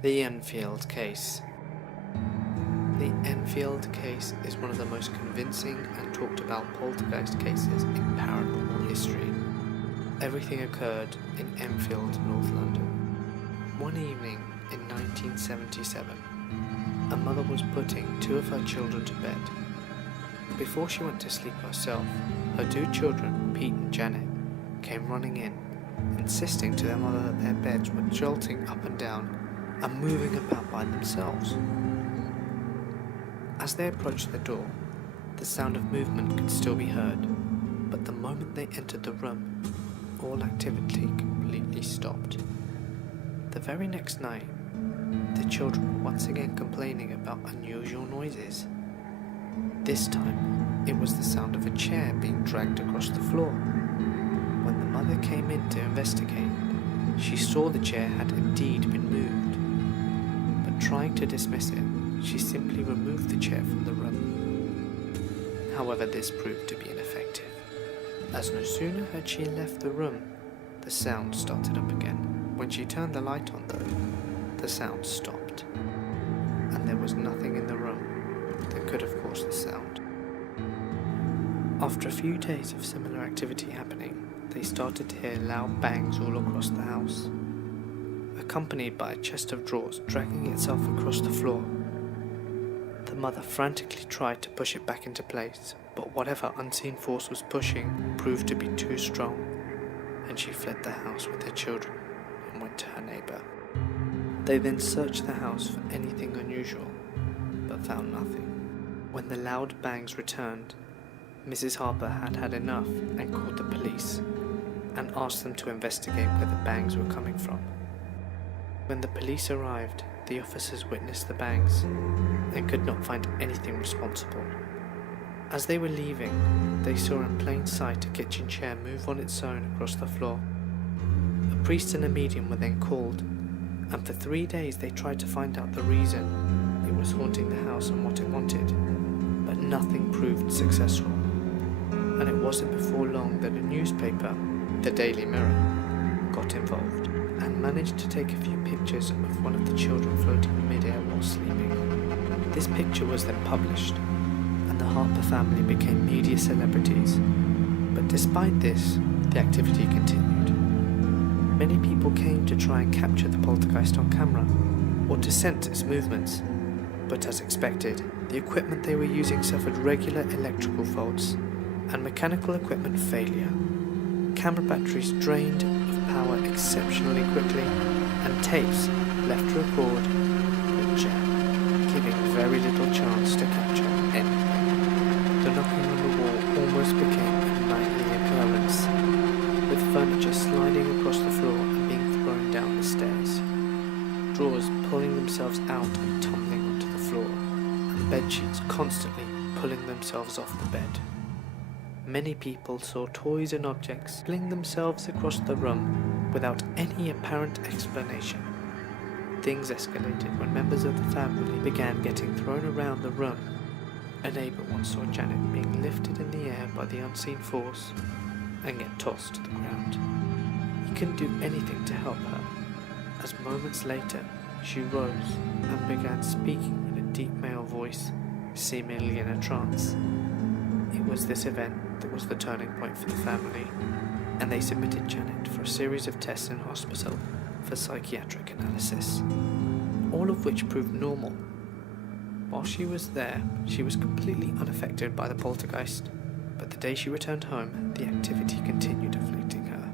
The Enfield Case. The Enfield Case is one of the most convincing and talked about poltergeist cases in paranormal history. Everything occurred in Enfield, North London. One evening in 1977, a mother was putting two of her children to bed. Before she went to sleep herself, her two children, Pete and Janet, came running in, insisting to their mother that their beds were jolting up and down and moving about by themselves. As they approached the door, the sound of movement could still be heard, but the moment they entered the room, all activity completely stopped. The very next night, the children were once again complaining about unusual noises. This time, it was the sound of a chair being dragged across the floor. When the mother came in to investigate, she saw the chair had indeed been moved. But trying to dismiss it, she simply removed the chair from the room. However, this proved to be ineffective, as no sooner had she left the room, the sound started up again. When she turned the light on though, the sound stopped, and there was nothing in the room that could have caused the sound. After a few days of similar activity happening, they started to hear loud bangs all across the house, accompanied by a chest of drawers dragging itself across the floor. The mother frantically tried to push it back into place, but whatever unseen force was pushing proved to be too strong, and she fled the house with her children and went to her neighbour. They then searched the house for anything unusual, but found nothing. When the loud bangs returned, Mrs. Harper had had enough and called the police and asked them to investigate where the bangs were coming from. When the police arrived, the officers witnessed the bangs and could not find anything responsible. As they were leaving, they saw in plain sight a kitchen chair move on its own across the floor. A priest and a medium were then called, and for 3 days they tried to find out the reason it was haunting the house and what it wanted, but nothing proved successful. And it wasn't before long that a newspaper, the Daily Mirror, got involved and managed to take a few pictures of one of the children floating in midair while sleeping. This picture was then published, and the Harper family became media celebrities. But despite this, the activity continued. Many people came to try and capture the poltergeist on camera, or to sense its movements. But as expected, the equipment they were using suffered regular electrical faults and mechanical equipment failure. Camera batteries drained of power exceptionally quickly, and tapes left to record would jam, giving very little chance to capture anything. The knocking on the wall almost became a nightly occurrence, with furniture sliding across the floor and being thrown down the stairs, drawers pulling themselves out and tumbling onto the floor, and bedsheets constantly pulling themselves off the bed. Many people saw toys and objects fling themselves across the room without any apparent explanation. Things escalated when members of the family began getting thrown around the room. A neighbour once saw Janet being lifted in the air by the unseen force and get tossed to the ground. He couldn't do anything to help her, as moments later she rose and began speaking in a deep male voice, seemingly in a trance. It was this event that was the turning point for the family, and they submitted Janet for a series of tests in hospital for psychiatric analysis, all of which proved normal. While she was there, she was completely unaffected by the poltergeist, but the day she returned home, the activity continued afflicting her.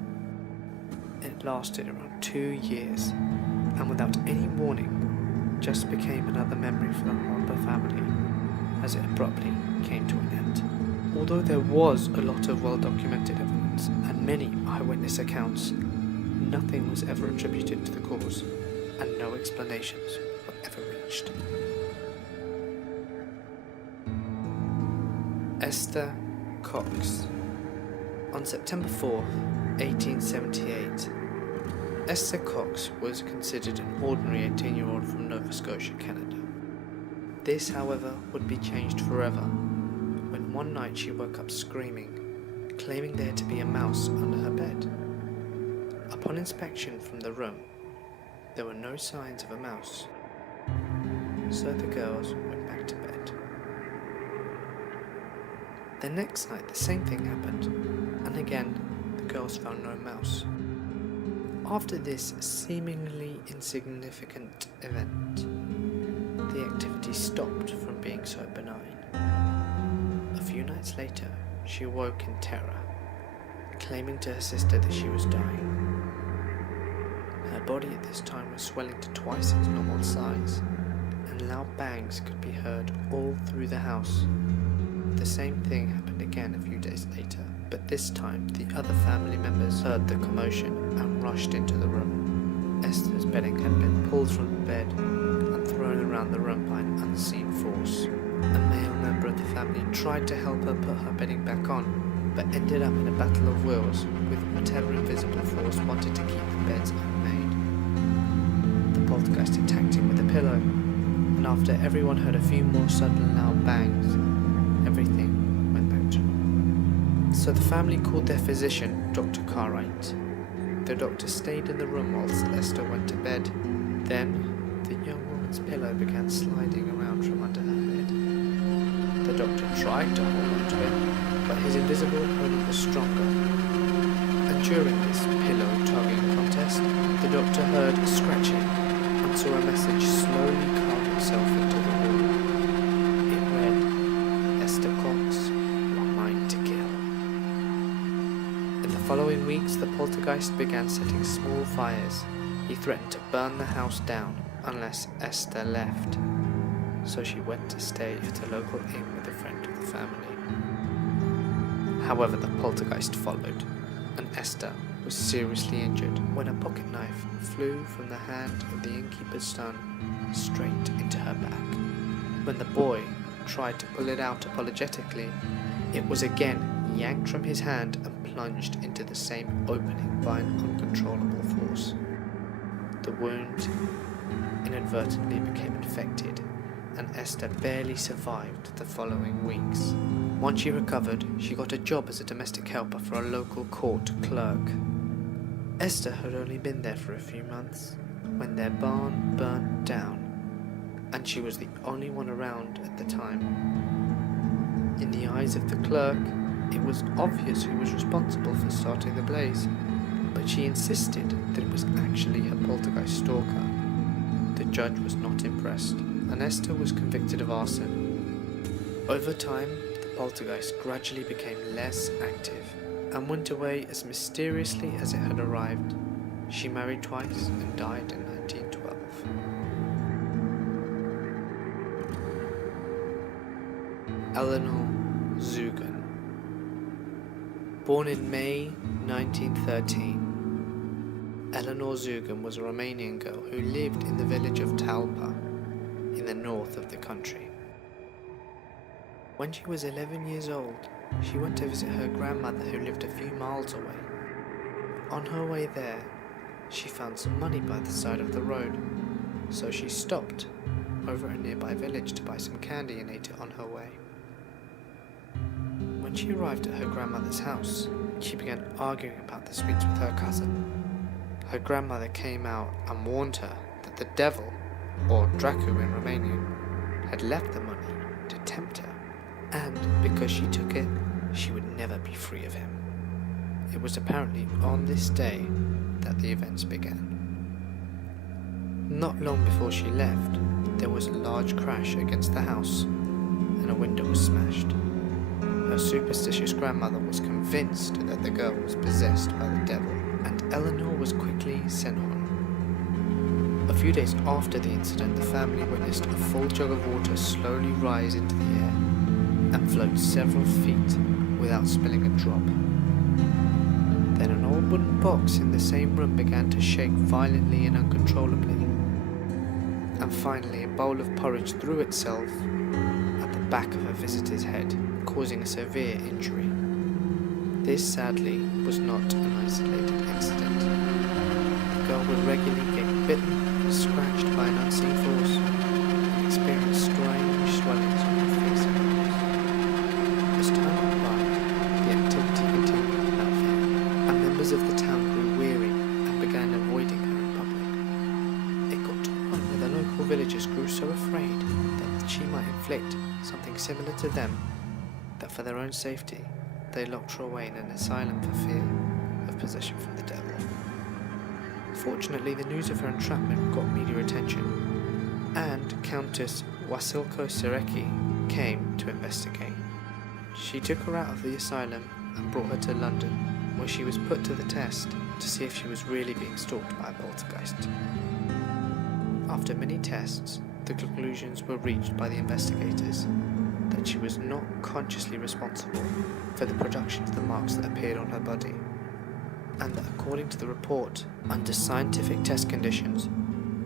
It lasted around 2 years, and without any warning, just became another memory for the Harper family, as it abruptly came to an end. Although there was a lot of well-documented evidence and many eyewitness accounts, nothing was ever attributed to the cause, and no explanations were ever reached. Esther Cox. On September 4, 1878, Esther Cox was considered an ordinary 18-year-old from Nova Scotia, Canada. This, however, would be changed forever when one night she woke up screaming, claiming there to be a mouse under her bed. Upon inspection from the room, There were no signs of a mouse, so the girls went back to bed. The next night the same thing happened, and again the girls found no mouse. After this seemingly insignificant event, the activity stopped from being so benign. A few nights later, she awoke in terror, claiming to her sister that she was dying. Her body at this time was swelling to twice its normal size, and loud bangs could be heard all through the house. The same thing happened again a few days later, but this time the other family members heard the commotion and rushed into the room. Esther's bedding had been pulled from the bed and thrown around the room by an unseen force. A male member of the family tried to help her put her bedding back on, but ended up in a battle of wills with whatever invisible force wanted to keep the beds unmade. The poltergeist attacked him with a pillow, and after everyone heard a few more sudden loud bangs, everything went back to normal. So the family called their physician, Dr. Cartwright. The doctor stayed in the room whilst Esther went to bed. Then the young woman's pillow began sliding around from under her head. The doctor tried to hold on to it, but his invisible opponent was stronger. And during this pillow-tugging contest, the doctor heard scratching and saw a message slowly carve itself into the wall. It read, "Esther Cox, you are mine to kill." In the following weeks, the poltergeist began setting small fires. He threatened to burn the house down unless Esther left, so she went to stay at a local inn with a friend of the family. However, the poltergeist followed, and Esther was seriously injured when a pocket knife flew from the hand of the innkeeper's son straight into her back. When the boy tried to pull it out apologetically, it was again yanked from his hand and plunged into the same opening by an uncontrollable force. The wound inadvertently became infected, and Esther barely survived the following weeks. Once she recovered, she got a job as a domestic helper for a local court clerk. Esther had only been there for a few months when their barn burnt down, and she was the only one around at the time. In the eyes of the clerk, it was obvious who was responsible for starting the blaze, but she insisted that it was actually a poltergeist stalker. The judge was not impressed, and Esther was convicted of arson. Over time, the poltergeist gradually became less active and went away as mysteriously as it had arrived. She married twice and died in 1912. Eleanor Zugan. Born in May 1913, Eleanor Zugan was a Romanian girl who lived in the village of Talpa, in the north of the country. When she was 11 years old, she went to visit her grandmother who lived a few miles away. On her way there, she found some money by the side of the road, so she stopped over a nearby village to buy some candy and ate it on her way. When she arrived at her grandmother's house, she began arguing about the sweets with her cousin. Her grandmother came out and warned her that the devil, or Dracu in Romanian, had left the money to tempt her, and because she took it, she would never be free of him. It was apparently on this day that the events began. Not long before she left, there was a large crash against the house, and a window was smashed. Her superstitious grandmother was convinced that the girl was possessed by the devil, and Eleanor was quickly sent home. A few days after the incident, the family witnessed a full jug of water slowly rise into the air and float several feet without spilling a drop. Then an old wooden box in the same room began to shake violently and uncontrollably. And finally, a bowl of porridge threw itself at the back of her visitor's head, causing a severe injury. This, sadly, was not an isolated accident. The girl would regularly get bitten and scratched by an unseen force and experience strange swellings on her face and nose. As time went by, the activity continued without fail, and members of the town grew weary and began avoiding her in public. villagers grew so afraid that she might inflict something similar to them that for their own safety they locked her away in an asylum for fear of possession from the devil. Fortunately, the news of her entrapment got media attention, and Countess Wasilko Serecki came to investigate. She took her out of the asylum and brought her to London, where she was put to the test to see if she was really being stalked by a poltergeist. After many tests, the conclusions were reached by the investigators that she was not consciously responsible for the production of the marks that appeared on her body, and that according to the report, under scientific test conditions,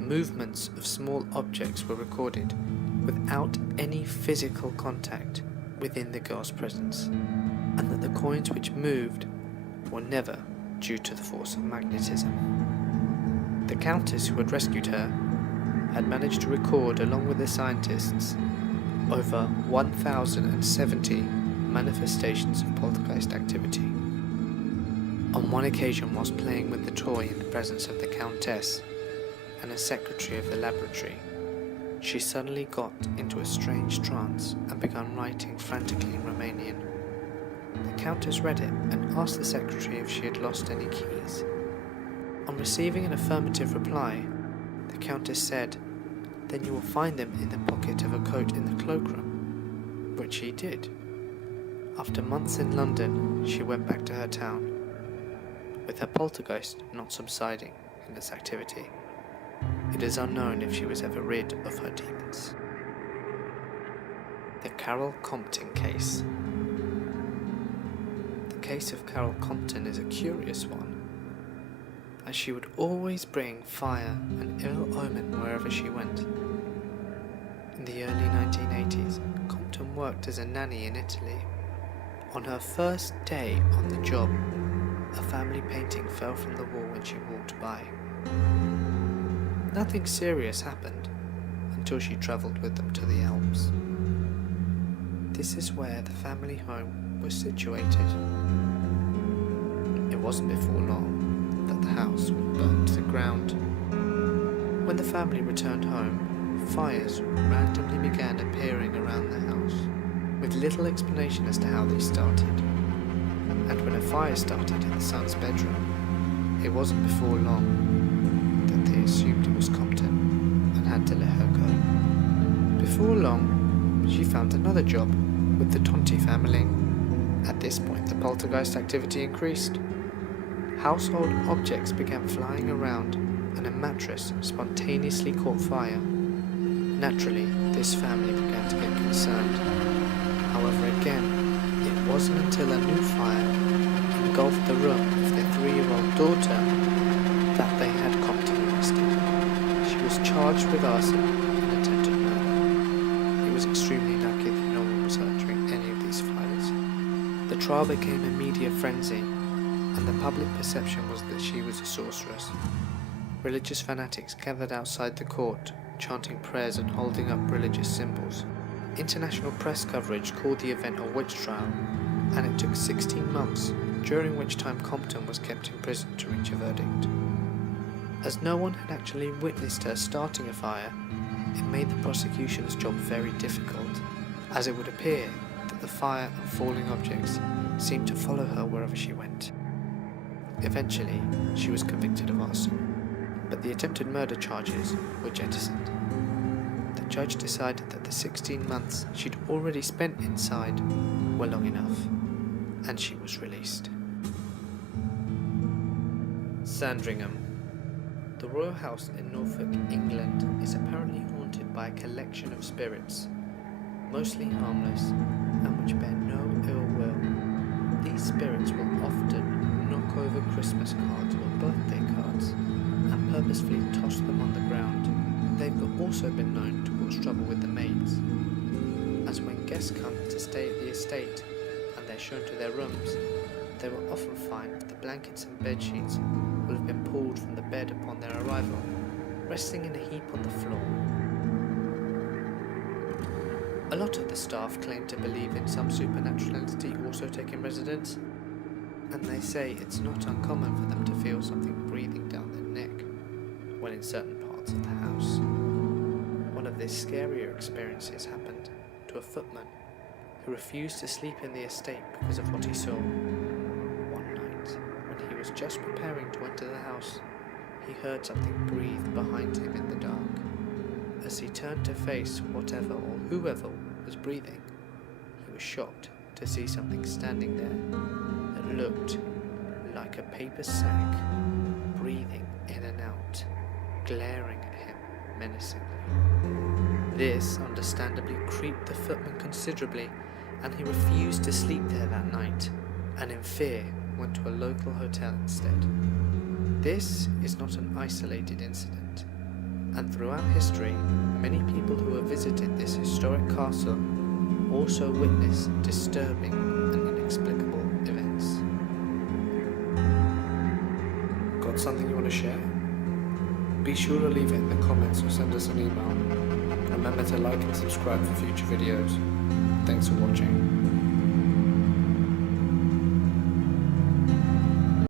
movements of small objects were recorded without any physical contact within the girl's presence, and that the coins which moved were never due to the force of magnetism. The countess who had rescued her had managed to record, along with the scientists, over 1,070 manifestations of poltergeist activity. On one occasion, whilst playing with the toy in the presence of the countess and a secretary of the laboratory, she suddenly got into a strange trance and began writing frantically in Romanian. The countess read it and asked the secretary if she had lost any keys. On receiving an affirmative reply, the countess said, "Then you will find them in the pocket of a coat in the cloakroom," which she did. After months in London, she went back to her town, with her poltergeist not subsiding in its activity. It is unknown if she was ever rid of her demons. The Carol Compton case. The case of Carol Compton is a curious one, as she would always bring fire and ill omen wherever she went. In the early 1980s, Compton worked as a nanny in Italy. On her first day on the job, a family painting fell from the wall when she walked by. Nothing serious happened until she travelled with them to the Alps. This is where the family home was situated. It wasn't before long that the house would burn to the ground. When the family returned home, fires randomly began appearing around the house, with little explanation as to how they started. And when a fire started in the son's bedroom, it wasn't before long that they assumed it was Compton and had to let her go. Before long, she found another job with the Tonti family. At this point, the poltergeist activity increased. Household objects began flying around, and a mattress spontaneously caught fire. Naturally, this family began to get concerned. However, again, it wasn't until a new fire engulfed the room of their 3-year-old daughter that they had Compton arrested. She was charged with arson and attempted murder. It was extremely lucky that no one was hurt during any of these fires. The trial became a media frenzy, and the public perception was that she was a sorceress. Religious fanatics gathered outside the court, chanting prayers and holding up religious symbols. International press coverage called the event a witch trial, and it took 16 months, during which time Compton was kept in prison to reach a verdict. As no one had actually witnessed her starting a fire, it made the prosecution's job very difficult, as it would appear that the fire and falling objects seemed to follow her wherever she went. Eventually, she was convicted of arson, but the attempted murder charges were jettisoned. The judge decided that the 16 months she'd already spent inside were long enough, and she was released. Sandringham. The royal house in Norfolk, England, is apparently haunted by a collection of spirits, mostly harmless and which bear no ill will. These spirits will often knock over Christmas cards or birthday cards and purposefully toss them on the ground. They've also been known to cause trouble with the maids, as when guests come to stay at the estate and they're shown to their rooms, they will often find that the blankets and bed sheets will have been pulled from the bed upon their arrival, resting in a heap on the floor. A lot of the staff claim to believe in some supernatural entity also taking residence, and they say it's not uncommon for them to feel something breathing down their neck when in certain parts of the house. One of the scarier experiences happened to a footman who refused to sleep in the estate because of what he saw. One night, when he was just preparing to enter the house, he heard something breathe behind him in the dark. As he turned to face whatever or whoever was breathing, he was shocked to see something standing there that looked like a paper sack, breathing in and out, glaring at him menacingly. This understandably creeped the footman considerably, and he refused to sleep there that night, and in fear went to a local hotel instead. This is not an isolated incident, and throughout history, many people who have visited this historic castle also witness disturbing and inexplicable events. Got something you want to share? Be sure to leave it in the comments or send us an email. Remember to like and subscribe for future videos. Thanks for watching.